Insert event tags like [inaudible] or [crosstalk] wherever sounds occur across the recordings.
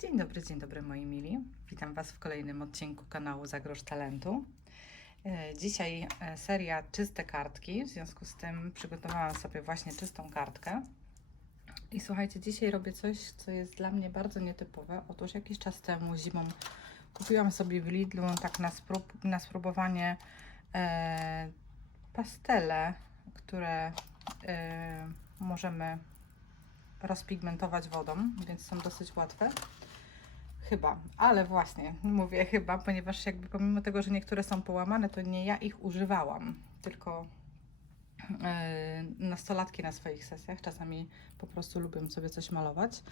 Dzień dobry, dzień dobry moi mili. Witam Was w kolejnym odcinku kanału Zagroż Talentu. E, Dzisiaj e, seria czyste kartki, w związku z tym przygotowałam sobie właśnie czystą kartkę. I słuchajcie, dzisiaj robię coś, co jest dla mnie bardzo nietypowe. Otóż jakiś czas temu zimą kupiłam sobie w Lidlu tak na, sprób na spróbowanie e, pastele, które e, możemy rozpigmentować wodą, więc są dosyć łatwe. Chyba, ale właśnie mówię chyba, ponieważ jakby pomimo tego, że niektóre są połamane, to nie ja ich używałam, tylko yy, nastolatki na swoich sesjach. Czasami po prostu lubią sobie coś malować.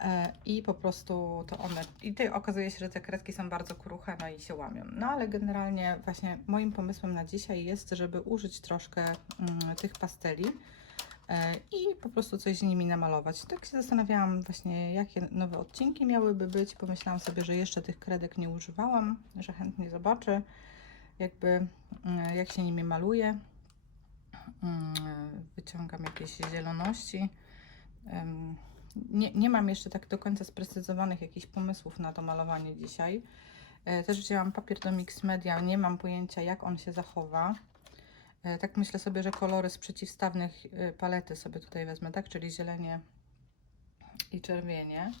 E, I po prostu to one. I tutaj okazuje się, że te kredki są bardzo kruche, no i się łamią. No ale generalnie, właśnie moim pomysłem na dzisiaj jest, żeby użyć troszkę mm, tych pasteli i po prostu coś z nimi namalować. Tak się zastanawiałam właśnie, jakie nowe odcinki miałyby być. Pomyślałam sobie, że jeszcze tych kredek nie używałam, że chętnie zobaczę, jakby mm, jak się nimi maluje. Mm, Wyciągam jakieś zieloności. Nie, nie mam jeszcze tak do końca sprecyzowanych jakichś pomysłów na to malowanie dzisiaj. E, Też wzięłam papier do Mix Media, nie mam pojęcia jak on się zachowa. E, Tak myślę sobie, że kolory z przeciwstawnych e, palety sobie tutaj wezmę, tak? Czyli zielenie i czerwienie.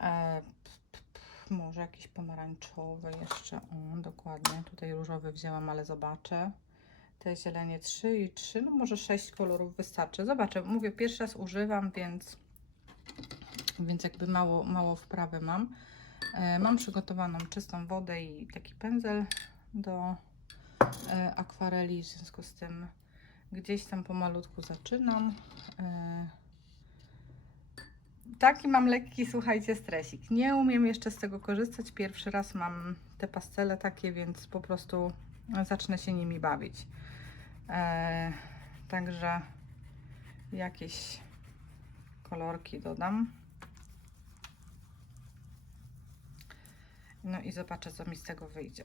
E, Może jakiś pomarańczowy jeszcze. O, dokładnie. Tutaj różowy wzięłam, ale zobaczę. Te zielenie 3 i 3, no może 6 kolorów wystarczy. Zobaczę. Mówię, pierwszy raz używam, więc, więc jakby mało, mało wprawy mam. E, Mam przygotowaną czystą wodę i taki pędzel do akwareli, w związku z tym gdzieś tam pomalutku zaczynam. E, Taki mam lekki, słuchajcie, stresik. Nie umiem jeszcze z tego korzystać. Pierwszy raz mam te pastele takie, więc po prostu zacznę się nimi bawić. E, także jakieś kolorki dodam. No i zobaczę, co mi z tego wyjdzie.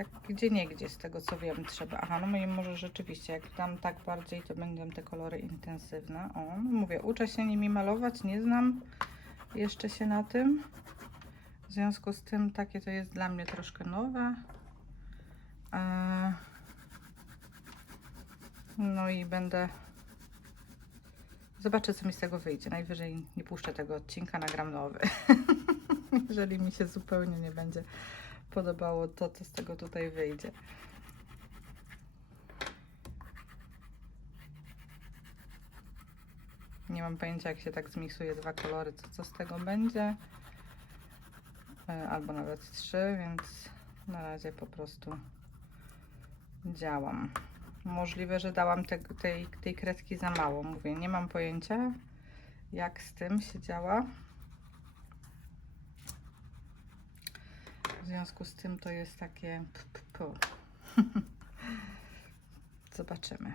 Tak gdzie nie gdzie, z tego co wiem, trzeba. Aha, no i może rzeczywiście, jak dam tak bardziej, to będą te kolory intensywne. O, no mówię, uczę się nimi malować, nie znam jeszcze się na tym. W związku z tym takie to jest dla mnie troszkę nowe. E, No i będę. Zobaczę, co mi z tego wyjdzie. Najwyżej nie puszczę tego odcinka, nagram nowy. [laughs] Jeżeli mi się zupełnie nie będzie podobało to, co z tego tutaj wyjdzie. Nie mam pojęcia, jak się tak zmiksuje dwa kolory, co, co z tego będzie. E, Albo nawet trzy, więc na razie po prostu działam. Możliwe, że dałam te, tej, tej kredki za mało. Mówię, nie mam pojęcia, jak z tym się działa. Związku z tym to jest takie. [laughs] Zobaczymy.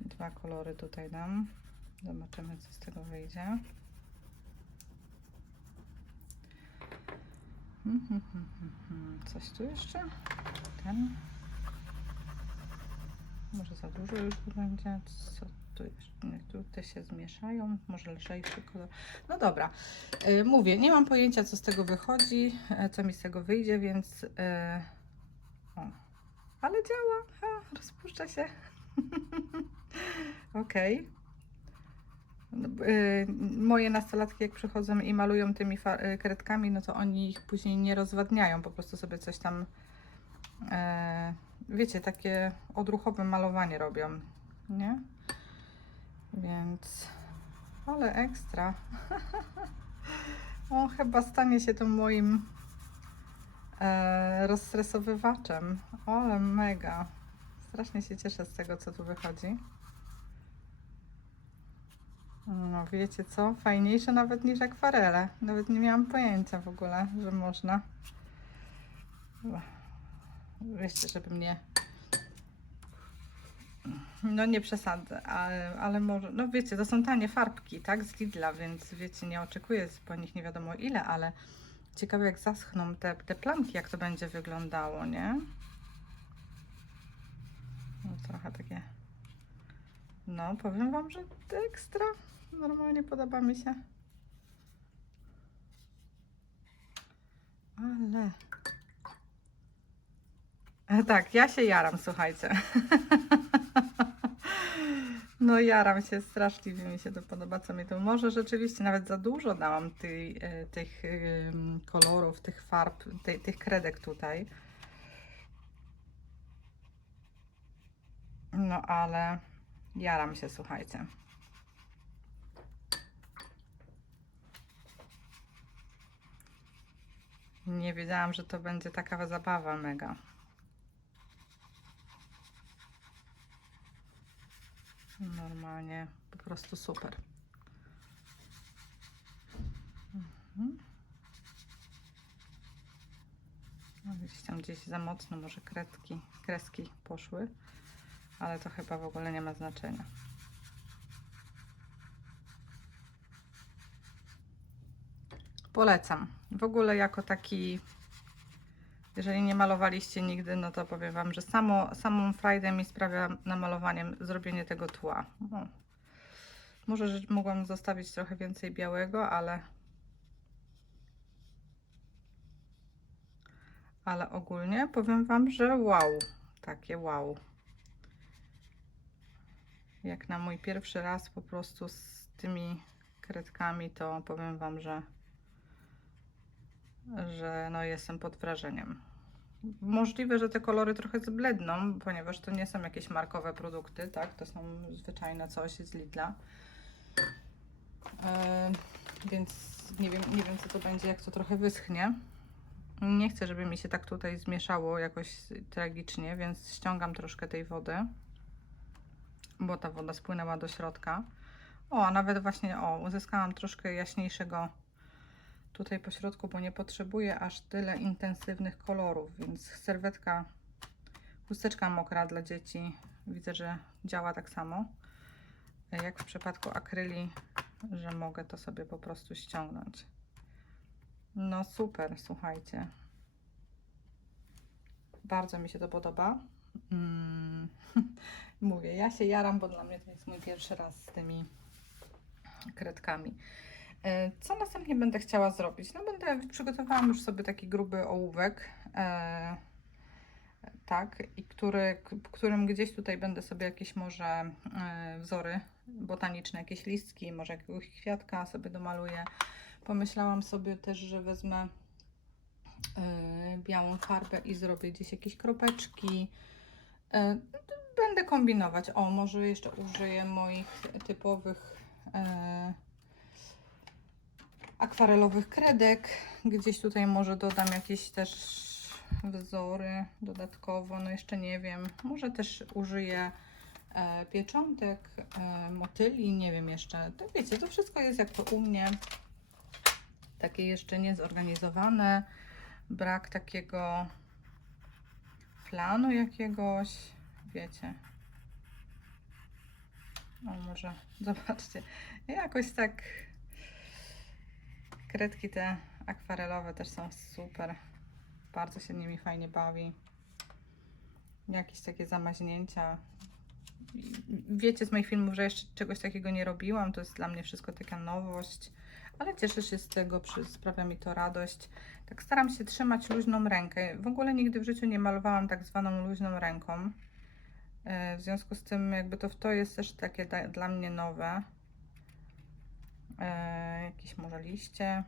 Dwa kolory tutaj dam. Zobaczymy, co z tego wyjdzie. Hmm, hmm, hmm. Coś tu jeszcze? Ten. Może za dużo już będzie. Co tu tu te się zmieszają. Może lżejszy kolor. No dobra. Y, Mówię, nie mam pojęcia, co z tego wychodzi, e, co mi z tego wyjdzie, więc. y, O. Ale działa. Ha, rozpuszcza się. [laughs] Okej. No, Moje nastolatki, jak przychodzą i malują tymi y, kredkami, no to oni ich później nie rozwadniają, po prostu sobie coś tam, e, wiecie, takie odruchowe malowanie robią, nie? Więc, ale ekstra. [laughs] On chyba stanie się tym moim e, rozstresowywaczem. Ale mega. Strasznie się cieszę z tego, co tu wychodzi. No wiecie co? Fajniejsze nawet niż akwarele. Nawet nie miałam pojęcia w ogóle, że można. Wiecie, żeby mnie... No nie przesadzę, ale, ale może... No wiecie, to są tanie farbki, tak? Z Lidla, więc wiecie, nie oczekuję po nich nie wiadomo ile, ale ciekawe jak zaschną te, te plamki, jak to będzie wyglądało, nie? No, trochę takie. No, powiem Wam, że ekstra. Normalnie podoba mi się. Ale. [laughs] Tak, ja się jaram, słuchajcie. [laughs] No jaram się, straszliwie mi się to podoba, co mi tu może rzeczywiście nawet za dużo dałam tej, e, tych kolorów, tych farb, tej, tych kredek tutaj. No ale jaram się, słuchajcie. Nie wiedziałam, że to będzie taka zabawa mega. Normalnie po prostu super. Mhm. No, gdzieś tam gdzieś za mocno może kredki, kreski poszły, ale to chyba w ogóle nie ma znaczenia. Polecam. W ogóle jako taki jeżeli nie malowaliście nigdy, no to powiem Wam, że samo, samą frajdę mi sprawia namalowaniem zrobienie tego tła. No. Może że mogłam zostawić trochę więcej białego, ale ale ogólnie powiem Wam, że wow, takie wow. Jak na mój pierwszy raz po prostu z tymi kredkami, to powiem Wam, że że no jestem pod wrażeniem. Możliwe, że te kolory trochę zbledną, ponieważ to nie są jakieś markowe produkty, tak? To są zwyczajne coś z Lidla. E, więc nie wiem, nie wiem, co to będzie, jak to trochę wyschnie. Nie chcę, żeby mi się tak tutaj zmieszało jakoś tragicznie, więc ściągam troszkę tej wody, bo ta woda spłynęła do środka. O, a nawet właśnie, o, uzyskałam troszkę jaśniejszego tutaj po środku, bo nie potrzebuję aż tyle intensywnych kolorów, więc serwetka, chusteczka mokra dla dzieci widzę, że działa tak samo jak w przypadku akryli, że mogę to sobie po prostu ściągnąć. No super, słuchajcie. Bardzo mi się to podoba. Mm. [laughs] Mówię, ja się jaram, bo dla mnie to jest mój pierwszy raz z tymi kredkami. E, Co następnie będę chciała zrobić? No będę, przygotowałam już sobie taki gruby ołówek, e, tak, i który, którym gdzieś tutaj będę sobie jakieś może e, wzory botaniczne, jakieś listki, może jakiegoś kwiatka sobie domaluję. Pomyślałam sobie też, że wezmę białą farbę i zrobię gdzieś jakieś kropeczki. Będę kombinować. O, może jeszcze użyję moich typowych akwarelowych kredek. Gdzieś tutaj może dodam jakieś też wzory dodatkowo, no jeszcze nie wiem. Może też użyję e, pieczątek, e, motyli, nie wiem jeszcze. To wiecie, to wszystko jest jak to u mnie. Takie jeszcze niezorganizowane. Brak takiego planu jakiegoś, wiecie. O, może zobaczcie. Jakoś tak Kredki te akwarelowe też są super. Bardzo się nimi fajnie bawi. Jakieś takie zamaźnięcia. Wiecie z moich filmów, że jeszcze czegoś takiego nie robiłam. To jest dla mnie wszystko taka nowość. Ale cieszę się z tego, sprawia mi to radość. Tak staram się trzymać luźną rękę. W ogóle nigdy w życiu nie malowałam tak zwaną luźną ręką. E, W związku z tym jakby to, to jest też takie dla mnie nowe. E, jakieś może liście.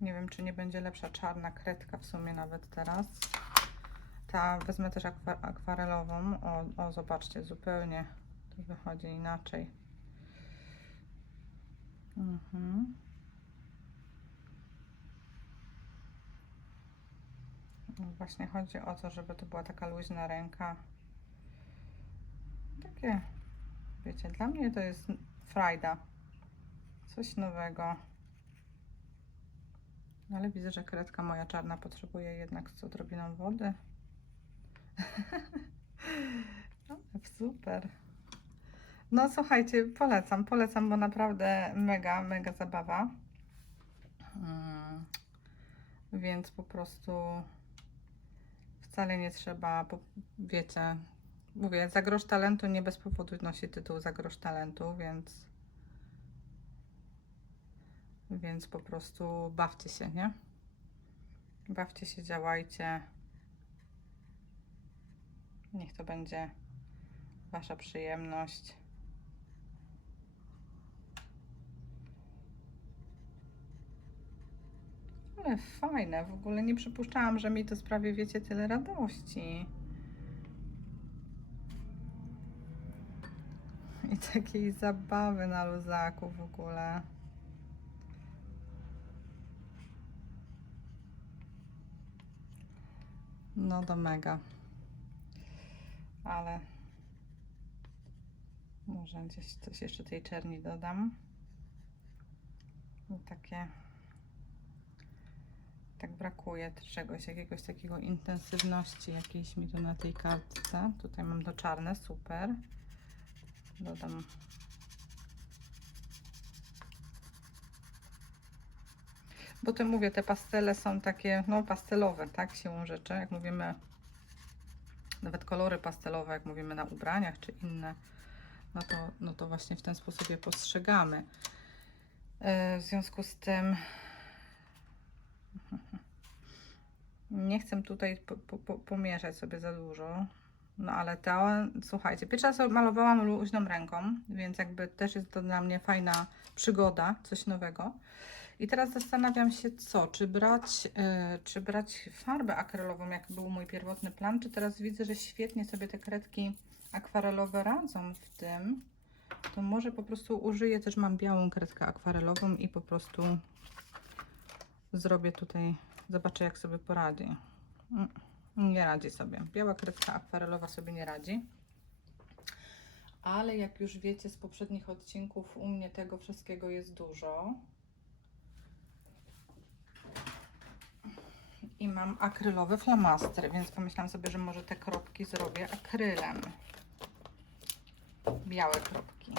Nie wiem, czy nie będzie lepsza czarna kredka w sumie nawet teraz. Ta wezmę też akwa akwarelową. O, o, zobaczcie, zupełnie to wychodzi inaczej. Mhm. Właśnie chodzi o to, żeby to była taka luźna ręka. Takie, wiecie, dla mnie to jest frajda. Coś nowego. No Ale widzę, że kredka moja czarna potrzebuje jednak z odrobiną wody. Ale [laughs] super. No słuchajcie, polecam, polecam, bo naprawdę mega, mega zabawa. Mm. więc po prostu wcale nie trzeba, po- wiecie, mówię, za grosz talentu nie bez powodu nosi tytuł za grosz talentu, więc więc po prostu bawcie się, nie? Bawcie się, działajcie. Niech to będzie Wasza przyjemność. Ale fajne, w ogóle nie przypuszczałam, że mi to sprawi, wiecie, tyle radości. I takiej zabawy na luzaku w ogóle. No to mega. Ale może gdzieś coś jeszcze tej czerni dodam. Bo takie tak brakuje czegoś, jakiegoś takiego intensywności jakiejś mi tu na tej kartce. Tutaj mam to czarne, super. Dodam Bo to mówię, te pastele są takie, no pastelowe, tak, siłą rzeczy, jak mówimy, nawet kolory pastelowe, jak mówimy na ubraniach czy inne, no to, no to właśnie w ten sposób je postrzegamy. E, W związku z tym [laughs] nie chcę tutaj po, po, po, pomieszać sobie za dużo. No ale to, słuchajcie, pierwszy raz malowałam luźną ręką, więc jakby też jest to dla mnie fajna przygoda, coś nowego. I teraz zastanawiam się, co, czy brać, e, czy brać farbę akrylową, jak był mój pierwotny plan, czy teraz widzę, że świetnie sobie te kredki akwarelowe radzą w tym, to może po prostu użyję, też mam białą kredkę akwarelową i po prostu zrobię tutaj, zobaczę jak sobie poradzi. Mm, Nie radzi sobie. Biała kredka akwarelowa sobie nie radzi. Ale jak już wiecie z poprzednich odcinków, u mnie tego wszystkiego jest dużo. I mam akrylowy flamaster, więc pomyślałam sobie, że może te kropki zrobię akrylem. Białe kropki.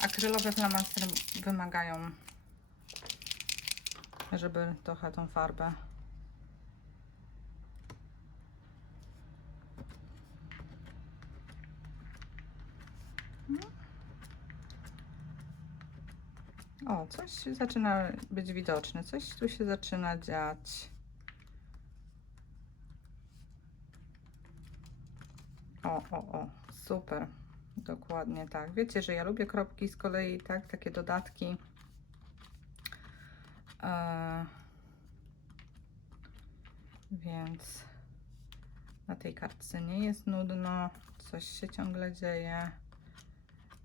Akrylowe flamastery wymagają, żeby trochę tą farbę O, coś zaczyna być widoczne, coś tu się zaczyna dziać. O, o, o, super. Dokładnie tak. Wiecie, że ja lubię kropki z kolei, tak, takie dodatki. E, więc na tej kartce nie jest nudno, coś się ciągle dzieje.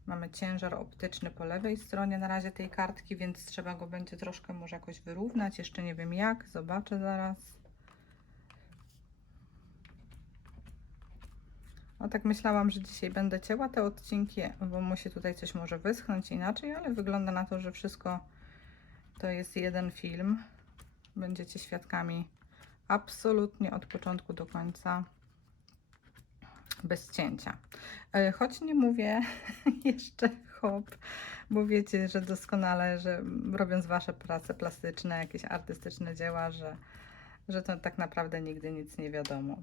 Mamy ciężar optyczny po lewej stronie na razie tej kartki, więc trzeba go będzie troszkę może jakoś wyrównać. Jeszcze nie wiem jak, zobaczę zaraz. O tak myślałam, że dzisiaj będę cięła te odcinki, bo musi tutaj coś może wyschnąć inaczej, ale wygląda na to, że wszystko to jest jeden film. Będziecie świadkami absolutnie od początku do końca bez cięcia. E, Choć nie mówię [laughs] jeszcze hop, bo wiecie, że doskonale, że robiąc Wasze prace plastyczne, jakieś artystyczne dzieła, że, że to tak naprawdę nigdy nic nie wiadomo.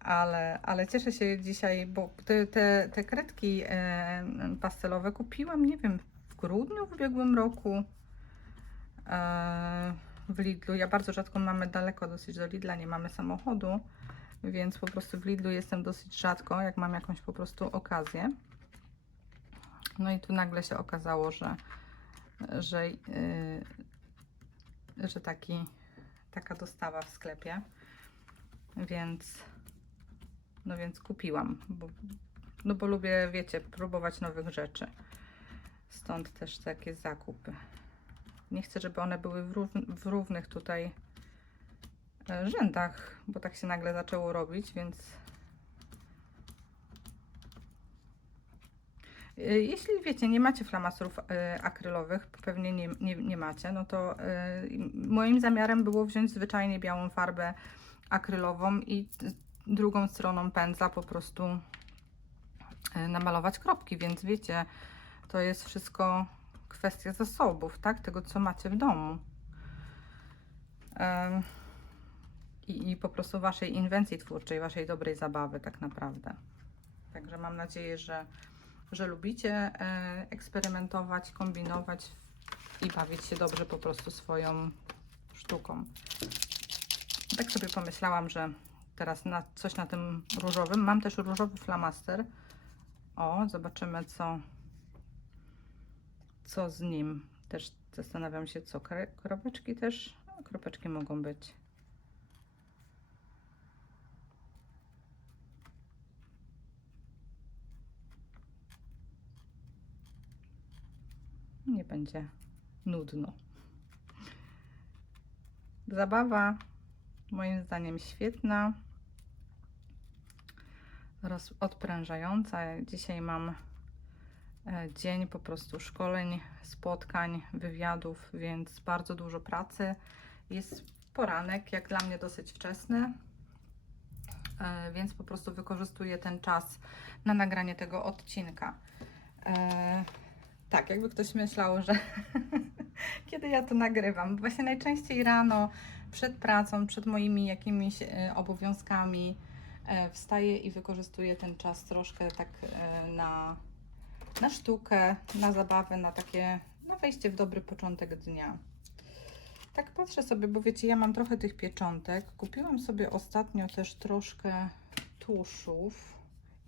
Ale, ale cieszę się dzisiaj, bo te, te, te kredki e, pastelowe kupiłam, nie wiem, w grudniu w ubiegłym roku e, w Lidlu. Ja bardzo rzadko mamy daleko dosyć do Lidla, nie mamy samochodu więc po prostu w Lidlu jestem dosyć rzadko, jak mam jakąś po prostu okazję. No i tu nagle się okazało, że, że, yy, że taki, taka dostawa w sklepie, więc no więc kupiłam, bo, no bo lubię, wiecie, próbować nowych rzeczy. Stąd też takie zakupy. Nie chcę, żeby one były w, rów, w równych tutaj rzędach, bo tak się nagle zaczęło robić, więc E, jeśli wiecie, nie macie flamastrów e, akrylowych, pewnie nie, nie, nie macie, no to e, moim zamiarem było wziąć zwyczajnie białą farbę akrylową i drugą stroną pędzla po prostu e, namalować kropki, więc wiecie, to jest wszystko kwestia zasobów, tak? Tego, co macie w domu. I, I po prostu waszej inwencji twórczej, waszej dobrej zabawy, tak naprawdę. Także mam nadzieję, że, że lubicie e, eksperymentować, kombinować i bawić się dobrze po prostu swoją sztuką. Tak sobie pomyślałam, że teraz na coś na tym różowym. Mam też różowy flamaster. O, zobaczymy co, co z nim. Też zastanawiam się, co kropeczki też. Kropeczki mogą być. Nie będzie nudno. Zabawa moim zdaniem świetna, roz, odprężająca. Dzisiaj mam e, dzień po prostu szkoleń, spotkań, wywiadów, więc bardzo dużo pracy. Jest poranek, jak dla mnie dosyć wczesny, e, więc po prostu wykorzystuję ten czas na nagranie tego odcinka. Tak, jakby ktoś myślał, że [laughs] kiedy ja to nagrywam. Właśnie najczęściej rano, przed pracą, przed moimi jakimiś e, obowiązkami e, wstaję i wykorzystuję ten czas troszkę tak e, na, na sztukę, na zabawę, na takie, na wejście w dobry początek dnia. Tak patrzę sobie, bo wiecie, ja mam trochę tych pieczątek. Kupiłam sobie ostatnio też troszkę tuszów.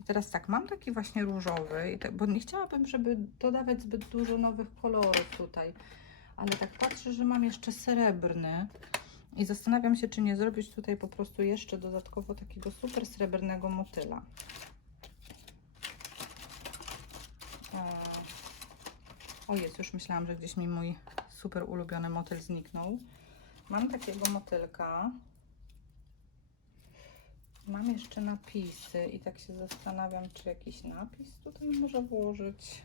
Teraz tak, mam taki właśnie różowy, bo nie chciałabym, żeby dodawać zbyt dużo nowych kolorów tutaj. Ale tak patrzę, że mam jeszcze srebrny. I zastanawiam się, czy nie zrobić tutaj po prostu jeszcze dodatkowo takiego super srebrnego motyla. E, O jest, już myślałam, że gdzieś mi mój super ulubiony motyl zniknął. Mam takiego motylka. Mam jeszcze napisy i tak się zastanawiam, czy jakiś napis tutaj może włożyć.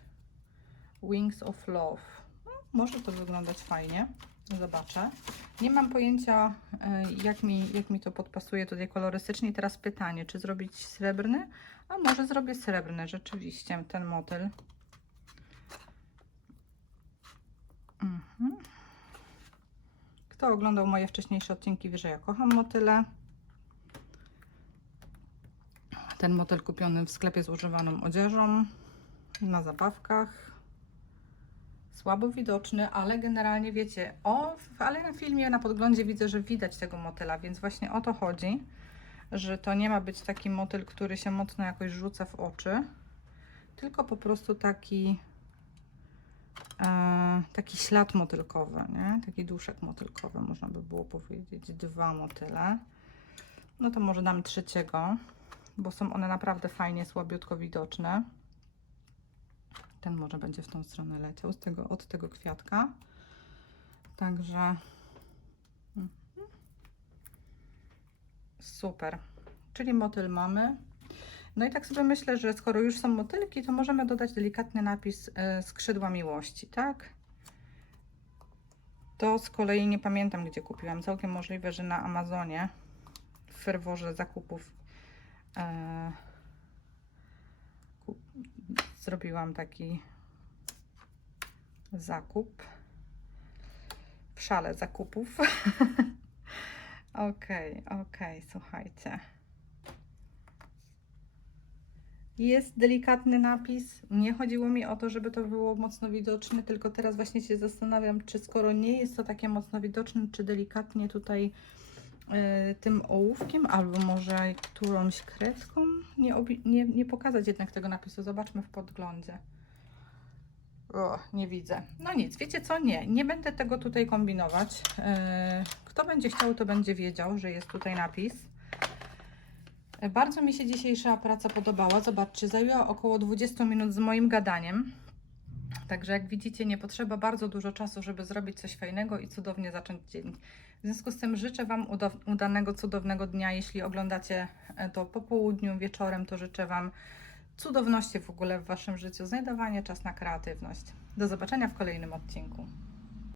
Wings of Love. No, może to wyglądać fajnie. Zobaczę. Nie mam pojęcia, e, jak mi, jak mi to podpasuje tutaj kolorystycznie. Teraz pytanie, czy zrobić srebrny? A może zrobię srebrny, rzeczywiście, ten motyl. Mhm. Kto oglądał moje wcześniejsze odcinki wie, że ja kocham motyle. Ten motyl kupiony w sklepie z używaną odzieżą, na zabawkach. Słabo widoczny, ale generalnie wiecie, o, ale na filmie, na podglądzie widzę, że widać tego motyla, więc właśnie o to chodzi, że to nie ma być taki motyl, który się mocno jakoś rzuca w oczy, tylko po prostu taki e, taki ślad motylkowy, nie? Taki duszek motylkowy, można by było powiedzieć. Dwa motyle. No to może dam trzeciego, bo są one naprawdę fajnie, słabiutko widoczne. Ten może będzie w tą stronę leciał, z tego, od tego kwiatka. Także mhm. super. Czyli motyl mamy. No i tak sobie myślę, że skoro już są motylki, to możemy dodać delikatny napis e, skrzydła miłości, tak? To z kolei nie pamiętam, gdzie kupiłam. Całkiem możliwe, że na Amazonie w ferworze zakupów e, kup, zrobiłam taki zakup w szale zakupów. [laughs] Okej, okej, słuchajcie. Jest delikatny napis. Nie chodziło mi o to, żeby to było mocno widoczne, tylko teraz właśnie się zastanawiam, czy skoro nie jest to takie mocno widoczne, czy delikatnie tutaj tym ołówkiem, albo może którąś kredką nie, nie, nie pokazać jednak tego napisu. Zobaczmy w podglądzie. O, nie widzę. No nic, wiecie co? Nie, nie będę tego tutaj kombinować. Y, kto będzie chciał, to będzie wiedział, że jest tutaj napis. Bardzo mi się dzisiejsza praca podobała. Zobaczcie, zajęła około 20 minut z moim gadaniem. Także jak widzicie, nie potrzeba bardzo dużo czasu, żeby zrobić coś fajnego i cudownie zacząć dzień. W związku z tym życzę Wam uda- udanego, cudownego dnia. Jeśli oglądacie e, to po południu, wieczorem, to życzę Wam cudowności w ogóle w Waszym życiu, znajdowanie czas na kreatywność. Do zobaczenia w kolejnym odcinku.